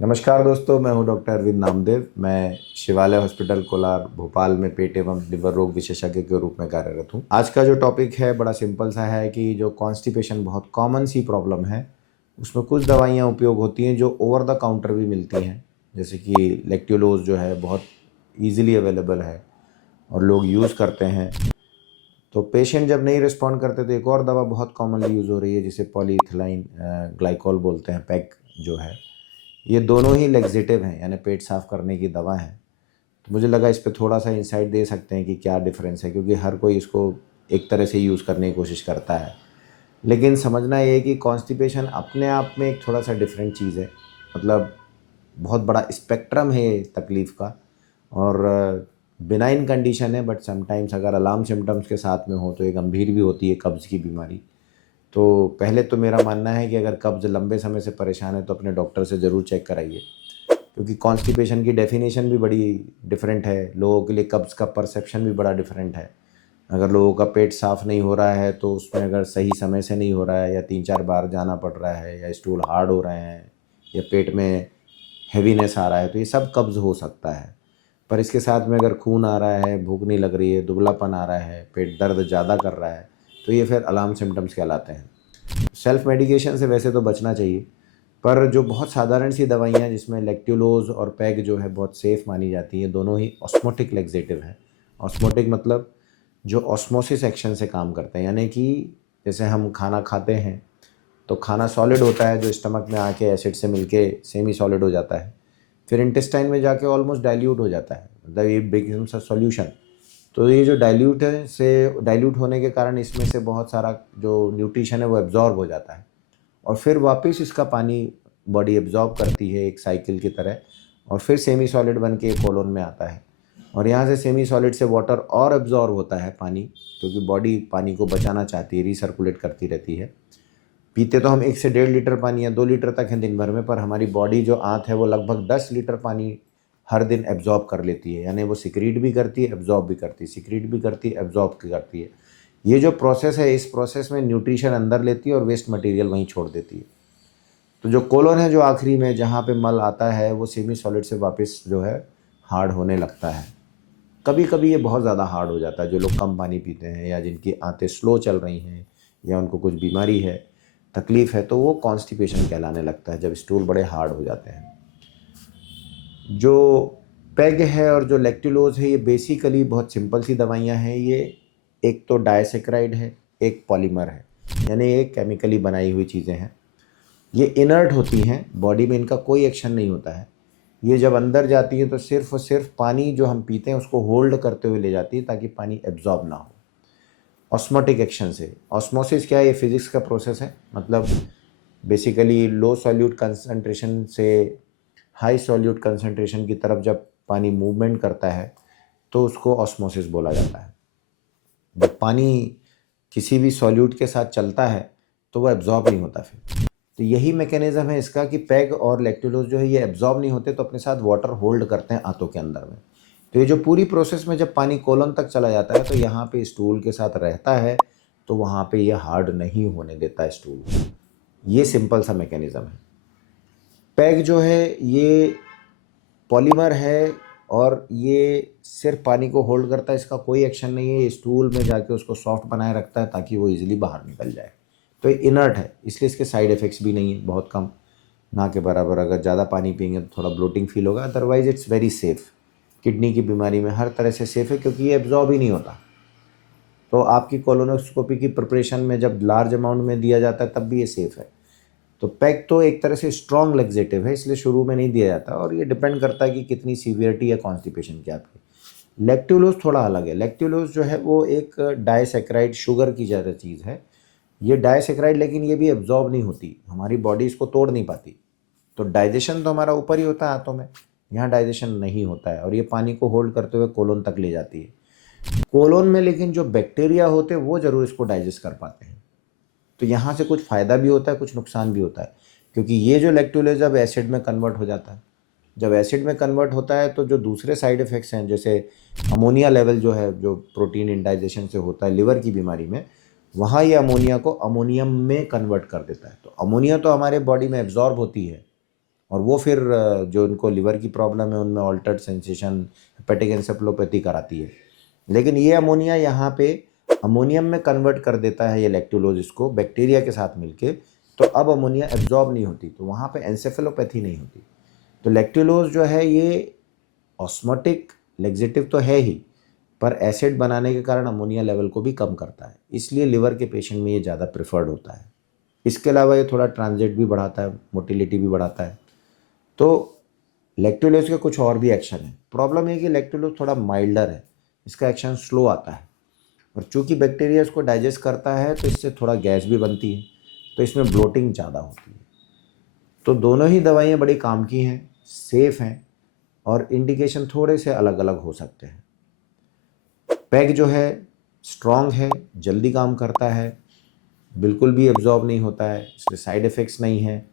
नमस्कार दोस्तों, मैं हूं डॉक्टर अरविंद नामदेव। मैं शिवालय हॉस्पिटल कोलार भोपाल में पेट एवं लिवर रोग विशेषज्ञ के रूप में कार्यरत हूं। आज का जो टॉपिक है बड़ा सिंपल सा है कि जो कॉन्स्टिपेशन बहुत कॉमन सी प्रॉब्लम है, उसमें कुछ दवाइयां उपयोग होती हैं जो ओवर द काउंटर भी मिलती हैं, जैसे कि लेक्ट्युलोज जो है बहुत ईजिली अवेलेबल है और लोग यूज़ करते हैं। तो पेशेंट जब नहीं रिस्पॉन्ड करते तो एक और दवा बहुत कॉमनली यूज़ हो रही है जिसे पॉलीइथिलाइन ग्लाइकॉल बोलते हैं, पैक जो है। ये दोनों ही लेक्सेटिव हैं, यानी पेट साफ़ करने की दवा है। तो मुझे लगा इस पे थोड़ा सा इंसाइट दे सकते हैं कि क्या डिफरेंस है, क्योंकि हर कोई इसको एक तरह से यूज़ करने की कोशिश करता है। लेकिन समझना ये है कि कॉन्स्टिपेशन अपने आप में एक थोड़ा सा डिफरेंट चीज़ है। मतलब बहुत बड़ा स्पेक्ट्रम है ये तकलीफ़ का, और बिनाइन कंडीशन है, बट समटाइम्स अगर अलार्म सिम्टम्स के साथ में हो तो ये गंभीर भी होती है, कब्ज़ की बीमारी। तो पहले तो मेरा मानना है कि अगर कब्ज़ लंबे समय से परेशान है तो अपने डॉक्टर से ज़रूर चेक कराइए, क्योंकि कॉन्स्टिपेशन की डेफिनेशन भी बड़ी डिफरेंट है। लोगों के लिए कब्ज़ का परसेप्शन भी बड़ा डिफरेंट है। अगर लोगों का पेट साफ़ नहीं हो रहा है तो उसमें अगर सही समय से नहीं हो रहा है, या 3-4 बार जाना पड़ रहा है, या स्टूल हार्ड हो रहे हैं, या पेट में हैवीनेस आ रहा है, तो ये सब कब्ज़ हो सकता है। पर इसके साथ में अगर खून आ रहा है, भूख नहीं लग रही है, दुबलापन आ रहा है, पेट दर्द ज़्यादा कर रहा है, तो ये फिर अलार्म सिम्टम्स कहलाते हैं। सेल्फ मेडिकेशन से वैसे तो बचना चाहिए, पर जो बहुत साधारण सी दवाइयाँ जिसमें लेक्ट्युलोज और पैग जो है बहुत सेफ़ मानी जाती हैं, दोनों ही ऑस्मोटिक लेक्सेटिव हैं। ऑस्मोटिक मतलब जो ऑस्मोसिस एक्शन से काम करते हैं, यानी कि जैसे हम खाना खाते हैं तो खाना सॉलिड होता है जो स्टमक में आके एसिड से मिलके सेमी सॉलिड हो जाता है, फिर इंटेस्टाइन में जाके ऑलमोस्ट डाइल्यूट हो जाता है, मतलब ये बिकम्स अ सॉल्यूशन। तो ये जो डाइल्यूट होने के कारण इसमें से बहुत सारा जो न्यूट्रिशन है वो एब्जॉर्ब हो जाता है, और फिर वापस इसका पानी बॉडी एब्जॉर्ब करती है एक साइकिल की तरह, और फिर सेमी सॉलिड बन के कोलोन में आता है, और यहाँ से सेमी सॉलिड से वाटर और एब्जॉर्ब होता है पानी, क्योंकि बॉडी पानी को बचाना चाहती है, रिसर्कुलेट करती रहती है। पीते तो हम 1 से 1.5 लीटर पानी या 2 लीटर तक है दिन भर में, पर हमारी बॉडी जो आंत है वो लगभग 10 लीटर पानी हर दिन एब्जॉर्ब कर लेती है, यानी वो सिक्रीट भी करती है, एब्जॉर्ब भी करती है, सिक्रीट भी करती है, एब्जॉर्ब भी करती है। ये जो प्रोसेस है, इस प्रोसेस में न्यूट्रिशन अंदर लेती है और वेस्ट मटेरियल वहीं छोड़ देती है। तो जो कोलोन है, जो आखिरी में जहाँ पे मल आता है, वो सेमी सॉलिड से वापस जो है हार्ड होने लगता है। कभी कभी ये बहुत ज़्यादा हार्ड हो जाता है, जो लोग कम पानी पीते हैं या जिनकी आंतें स्लो चल रही हैं या उनको कुछ बीमारी है, तकलीफ़ है, तो वो कॉन्स्टिपेशन कहलाने लगता है, जब स्टूल बड़े हार्ड हो जाते हैं। जो पेग है और जो लेक्टिलोज है, ये बेसिकली बहुत सिंपल सी दवाइयाँ हैं। ये एक तो डायसेक्राइड है, एक पॉलीमर है, यानी ये केमिकली बनाई हुई चीज़ें हैं। ये इनर्ट होती हैं, बॉडी में इनका कोई एक्शन नहीं होता है। ये जब अंदर जाती है तो सिर्फ और सिर्फ पानी जो हम पीते हैं उसको होल्ड करते हुए ले जाती है, ताकि पानी एब्जॉर्ब ना हो ऑस्मोटिक एक्शन से। ऑस्मोसिस क्या है? ये फिजिक्स का प्रोसेस है। मतलब बेसिकली लो सॉल्यूट कंसंट्रेशन से हाई सॉल्यूट कंसंट्रेशन की तरफ जब पानी मूवमेंट करता है तो उसको ऑस्मोसिस बोला जाता है। जब पानी किसी भी सॉल्यूट के साथ चलता है तो वो एब्जॉर्ब नहीं होता फिर। तो यही मैकेनिज्म है इसका कि पैग और लैक्टुलोज जो है ये एब्जॉर्ब नहीं होते, तो अपने साथ वाटर होल्ड करते हैं आंतों के अंदर में। तो ये जो पूरी प्रोसेस में जब पानी कोलन तक चला जाता है तो यहाँ पे स्टूल के साथ रहता है, तो वहाँ पे ये हार्ड नहीं होने देता स्टूल। ये सिंपल सा मैकेनिज्म है। पैग जो है ये पॉलीमर है, और ये सिर्फ पानी को होल्ड करता है, इसका कोई एक्शन नहीं है। ये स्टूल में जाके उसको सॉफ्ट बनाए रखता है ताकि वो इजीली बाहर निकल जाए। तो ये इनर्ट है, इसलिए इसके साइड इफ़ेक्ट्स भी नहीं है, बहुत कम, ना के बराबर। अगर ज़्यादा पानी पिएंगे तो थोड़ा ब्लोटिंग फील होगा, otherwise it's very safe. Kidney की बीमारी में हर तरह से सेफ़ है, क्योंकि ये एब्जॉर्ब ही नहीं होता। तो आपकी कोलोनोस्कोपी की प्रिपरेशन में जब लार्ज अमाउंट में दिया जाता है तब भी ये सेफ़ है। तो पैग तो एक तरह से स्ट्रॉन्ग लेक्सेटिव है, इसलिए शुरू में नहीं दिया जाता, और ये डिपेंड करता है कि कितनी सीवियरिटी है कॉन्स्टिपेशन की आपकी। लेक्ट्युलोज थोड़ा अलग है। लेक्ट्युलोज जो है वो एक डाइसैकेराइड, शुगर की ज़्यादा चीज़ है। ये डाइसैकेराइड, लेकिन ये भी एब्जॉर्ब नहीं होती, हमारी बॉडी इसको तोड़ नहीं पाती। तो डाइजेशन तो हमारा ऊपर ही होता है हाथों में, यहाँ डाइजेशन नहीं होता है, और ये पानी को होल्ड करते हुए कोलोन तक ले जाती है। कोलोन में लेकिन जो बैक्टीरिया होते हैं वो ज़रूर इसको डाइजेस्ट कर पाते हैं। तो यहाँ से कुछ फ़ायदा भी होता है, कुछ नुकसान भी होता है, क्योंकि ये जो लैक्टुलेज अब एसिड में कन्वर्ट हो जाता है, जब एसिड में कन्वर्ट होता है तो जो दूसरे साइड इफ़ेक्ट्स हैं, जैसे अमोनिया लेवल जो है, जो प्रोटीन इंडाइजेशन से होता है लिवर की बीमारी में, वहाँ ये अमोनिया को अमोनियम में कन्वर्ट कर देता है। तो अमोनिया तो हमारे बॉडी में एब्जॉर्ब होती है, और वो फिर जो उनको लिवर की प्रॉब्लम है उनमें ऑल्टर्ड सेंसेशन, हेपेटिक एन्सेफेलोपैथी कराती है। लेकिन ये अमोनिया यहाँ पे अमोनियम में कन्वर्ट कर देता है ये लैक्टुलोज इसको बैक्टीरिया के साथ मिलके, तो अब अमोनिया एब्जॉर्ब नहीं होती, तो वहाँ पे एन्सेफेलोपैथी नहीं होती। तो लैक्टुलोज जो है ये ऑस्मोटिक लेक्सेटिव तो है ही, पर एसिड बनाने के कारण अमोनिया लेवल को भी कम करता है, इसलिए लिवर के पेशेंट में ये ज़्यादा प्रेफर्ड होता है। इसके अलावा ये थोड़ा ट्रांजिट भी बढ़ाता है, मोटिलिटी भी बढ़ाता है। तो लैक्टुलोज के कुछ और भी एक्शन है। प्रॉब्लम है कि लैक्टुलोज थोड़ा माइल्डर है, इसका एक्शन स्लो आता है, और चूंकि बैक्टीरिया इसको डाइजेस्ट करता है तो इससे थोड़ा गैस भी बनती है, तो इसमें ब्लोटिंग ज़्यादा होती है। तो दोनों ही दवाइयाँ बड़ी काम की हैं, सेफ़ हैं, और इंडिकेशन थोड़े से अलग अलग हो सकते हैं। पैग जो है स्ट्रॉन्ग है, जल्दी काम करता है, बिल्कुल भी एब्जॉर्ब नहीं होता है, इसके साइड इफ़ेक्ट्स नहीं हैं,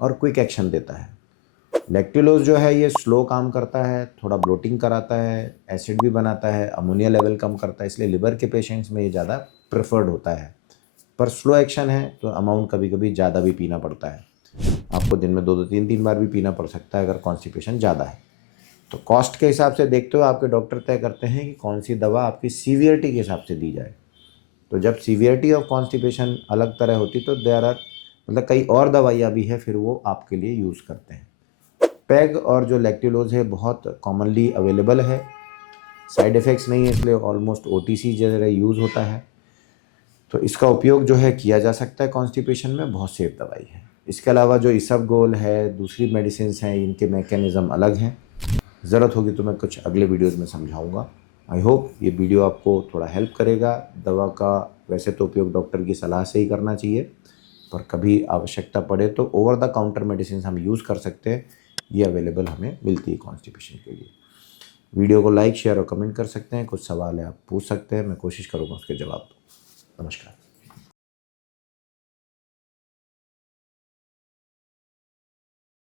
और क्विक एक्शन देता है। लैक्टुलोज जो है ये स्लो काम करता है, थोड़ा ब्लोटिंग कराता है, एसिड भी बनाता है, अमोनिया लेवल कम करता है, इसलिए लिवर के पेशेंट्स में ये ज़्यादा प्रेफर्ड होता है। पर स्लो एक्शन है तो अमाउंट कभी कभी ज़्यादा भी पीना पड़ता है, आपको दिन में 2-2 3-3 बार भी पीना पड़ सकता है अगर कॉन्स्टिपेशन ज़्यादा है। तो कॉस्ट के हिसाब से देखते हुए आपके डॉक्टर तय करते हैं कि कौन सी दवा आपकी सीवियरिटी के हिसाब से दी जाए। तो जब सीवियरिटी ऑफ कॉन्स्टिपेशन अलग तरह होती तो देयर आर मतलब कई और दवाइयाँ भी है, फिर वो आपके लिए यूज़ करते हैं। पैग और जो लैक्टुलोज है बहुत कॉमनली अवेलेबल है, साइड इफ़ेक्ट्स नहीं है, इसलिए ऑलमोस्ट ओटीसी जगह यूज़ होता है। तो इसका उपयोग जो है किया जा सकता है कॉन्स्टिपेशन में, बहुत सेफ दवाई है। इसके अलावा जो इसबगोल है, दूसरी मेडिसिन्स हैं, इनके मैकेनिज़्म अलग हैं। ज़रूरत होगी तो मैं कुछ अगले वीडियोज़ में समझाऊंगा। आई होप ये वीडियो आपको थोड़ा हेल्प करेगा। दवा का वैसे तो उपयोग डॉक्टर की सलाह से ही करना चाहिए, पर कभी आवश्यकता पड़े तो ओवर द काउंटर मेडिसिन हम यूज़ कर सकते हैं, ये अवेलेबल हमें मिलती है कॉन्स्टिपेशन के लिए। वीडियो को लाइक, शेयर और कमेंट कर सकते हैं। कुछ सवाल है आप पूछ सकते हैं, मैं कोशिश करूँगा उसके जवाब दूँ। नमस्कार।